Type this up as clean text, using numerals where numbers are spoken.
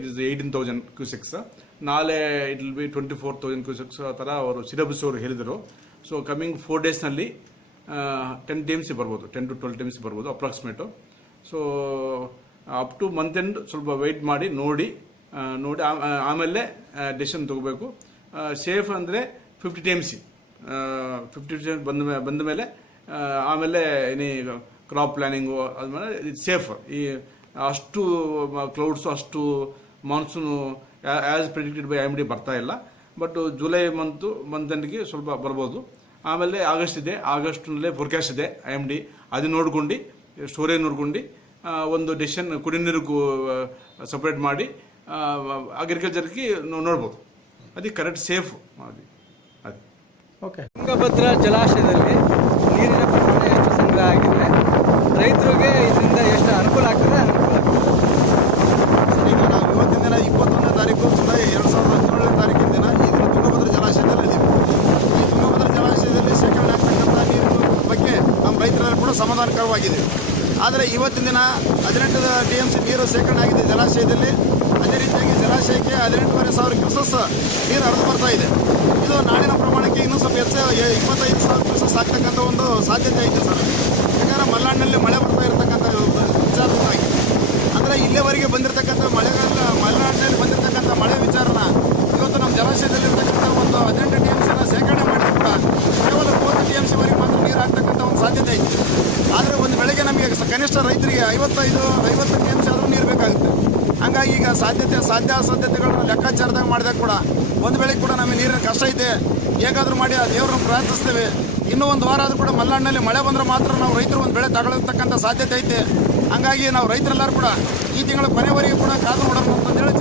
It is 18,000 cusecs. ನಾಳೆ it will be 24,000 cusecs ಆ ಥರ ಅವರು ಸಿಡಬ್ಲ್ಯೂಸಿ ಅವರು ಹೇಳಿದರು. ಸೊ ಕಮಿಂಗ್ 4 ಡೇಸ್ನಲ್ಲಿ 10 TMC ಬರ್ಬೋದು, 10 to 12 TMC ಬರ್ಬೋದು approximate. So up two month end ಸ್ವಲ್ಪ ವೆಯ್ಟ್ ಮಾಡಿ ನೋಡಿ ಆಮೇಲೆ ಡೆಸಿಷನ್ ತಗೋಬೇಕು. ಸೇಫ್ ಅಂದರೆ 50 TMC 50 TMC ಬಂದ ಮೇಲೆ ಆಮೇಲೆ ಏನೇ ಕ್ರಾಪ್ ಪ್ಲಾನಿಂಗು ಆದ್ಮೇಲೆ ಇದು ಸೇಫ್. ಈ ಅಷ್ಟು ಕ್ಲೌಡ್ಸು ಅಷ್ಟು monsoon as predicted by IMD ಬರ್ತಾ ಇಲ್ಲ. ಬಟ್ ಜುಲೈ ಮಂತ್ ಎಂಡ್ಗೆ ಸ್ವಲ್ಪ ಬರ್ಬೋದು. ಆಮೇಲೆ ಆಗಸ್ಟ್ ಇದೆ, ಆಗಸ್ಟ್ನಲ್ಲೇ ಫೋರ್ಕಾಸ್ಟ್ ಇದೆ IMD. ಅದು ನೋಡ್ಕೊಂಡು ಸ್ಟೋರೇಜ್ ನೋಡ್ಕೊಂಡು ಒಂದು ಡೆಸಿಷನ್ ಕುಡಿಯ ನೀರಿಗೂ ಸಪ್ರೇಟ್ ಮಾಡಿ ಅಗ್ರಿಕಲ್ಚರ್ಗೆ ನೋಡ್ಬೋದು. ಅದು ಕರೆಕ್ಟ್ ಸೇಫ್ ಅದು. ಓಕೆ. ತುಂಗಭದ್ರಾ ಜಲಾಶಯದಲ್ಲಿ ನೀರಿನ ಪ್ರಮಾಣ ಎಷ್ಟು ಸಂಗ್ರಹ ಆಗಿದೆ, ರೈತರಿಗೆ ಇದರಿಂದ ಎಷ್ಟು ಅನುಕೂಲ ಆಗ್ತದೆ ಅನುಕೂಲ ಈಗ ನಾವು ಇವತ್ತಿನ ದಿನ 21ನೇ ತಾರೀಕು ಜುಲೈ 2017ನೇ ತಾರೀಕಿನ ದಿನ ಇದನ್ನು ತುಂಗಭದ್ರಾ ಜಲಾಶಯದಲ್ಲಿ ಇದ್ದೀವಿ. ಈ ತುಂಗಭದ್ರಾ ಜಲಾಶಯದಲ್ಲಿ ಶೇಖರಣೆ ಆಗ್ತಕ್ಕಂಥ ನೀರಿನ ಬಗ್ಗೆ ನಮ್ಮ ರೈತರೆಲ್ಲ ಕೂಡ ಸಮಾಧಾನಕರವಾಗಿದೆ. ಆದರೆ ಇವತ್ತಿನ ದಿನ 18 TMC ನೀರು ಶೇಖರಣೆ ಆಗಿದೆ ಜಲಾಶಯದಲ್ಲಿ. ಅದೇ ರೀತಿಯಾಗಿ ಜಲಾಶಯಕ್ಕೆ 18,500 ಕ್ಯೂಸಸ್ ನೀರು ಹರಿದು ಬರ್ತಾ ಇದೆ. ಇದು ನಾಳಿನ ಪ್ರಮಾಣಕ್ಕೆ ಇನ್ನೂ ಸ್ವಲ್ಪ ಹೆಚ್ಚು 25,000 ಕ್ಯೂಸಸ್ ಆಗ್ತಕ್ಕಂಥ ಒಂದು ಸಾಧ್ಯತೆ ಐತೆ ಸರ್. ಯಾಕಂದರೆ ಮಲೆನಾಡಿನಲ್ಲಿ ಮಳೆ ಬರ್ತಾ ಇರತಕ್ಕಂಥ ವಿಚಾರದಿಂದಾಗಿ, ಅಂದರೆ ಇಲ್ಲಿವರೆಗೆ ಬಂದಿರತಕ್ಕಂಥ ಮಲೆನಾಡಿನಲ್ಲಿ ಬಂದಿರತಕ್ಕಂಥ ಮಳೆ ವಿಚಾರನ ಇವತ್ತು ನಮ್ಮ ಜಲಾಶಯದಲ್ಲಿರ್ತಕ್ಕಂಥ ಒಂದು 18 TMCನ ಶೇಖರಣೆ ಮಾಡಿದ್ರು ಕೂಡ ಕೇವಲ 30 TMCವರೆಗೆ ಮಾತ್ರ ನೀರು ಆಗ್ತಕ್ಕಂಥ ಒಂದು ಸಾಧ್ಯತೆ ಐತೆ. ಆದರೆ ಒಂದು ಬೆಳೆಗೆ ನಮಗೆ ಕನಿಷ್ಠ ರೈತರಿಗೆ 50 TMC ಆದರೂ ನೀರು ಬೇಕಾಗುತ್ತೆ. ಹಂಗಾಗಿ ಈಗ ಸಾಧ್ಯತೆಗಳನ್ನ ಲೆಕ್ಕಾಚಾರದಾಗ ಮಾಡಿದಾಗ ಕೂಡ ಒಂದು ಬೆಳೆಗೆ ಕೂಡ ನಮಗೆ ನೀರಿನ ಕಷ್ಟ ಇದೆ. ಹೇಗಾದರೂ ಮಾಡಿ ಆ ದೇವ್ರನ್ನ ಪ್ರಾರ್ಥಿಸ್ತೇವೆ. ಇನ್ನೂ ಒಂದು ವಾರ ಆದರೂ ಕೂಡ ಮಲೆನಾಡಿನಲ್ಲಿ ಮಳೆ ಬಂದರೆ ಮಾತ್ರ ನಾವು ರೈತರು ಒಂದು ಬೆಳೆ ತಗೊಳ್ತಕ್ಕಂಥ ಸಾಧ್ಯತೆ ಐತೆ. ಹಂಗಾಗಿ ನಾವು ರೈತರೆಲ್ಲರೂ ಕೂಡ ಈ ತಿಂಗಳ ಕೊನೆವರೆಗೂ ಕೂಡ ಕಾದು ನೋಡೋಣ ಅಂತಂದೇಳಿ